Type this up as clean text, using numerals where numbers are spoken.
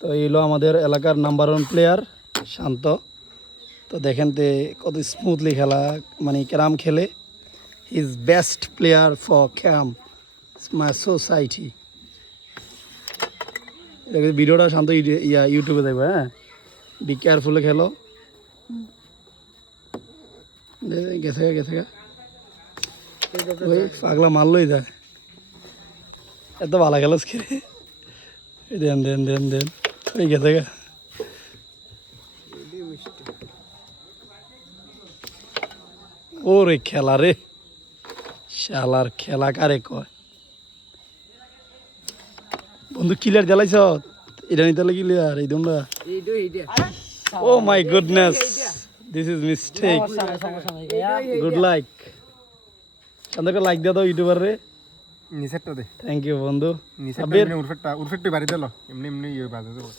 তো এই হলো আমাদের এলাকার নাম্বার 1 প্লেয়ার শান্ত। তো দেখেন তে কত স্মুথলি খেলা, মানে ক্যারাম খেলে। Is best player for carrom my society. ভিডিওটা শান্ত ইউটিউবে দেখবে, হ্যাঁ। বি কেয়ারফুলে খেলো। গেছে গেছে ওই পাগলা মারলই যায়, এত ভালো খেলোস কে। দেন দেন দেন দেন ওই গেছে গা। ওরে খেলা রে, শালার খেলা কারে কয়। বন্ধু কিলার জ্বালাইছ, এটা নিতে হলে কিলার এই তোমরা। Oh my goodness, this is mistake. Good like. শান্তকে লাইক দিয়ে দাও ইউটিউবার রে। নিচেরটা দে, থ্যাংক ইউ বন্ধু। নিচেরটা উরফেটটা বাড়ি দিল, এমনি এমনি বাজে দেবো।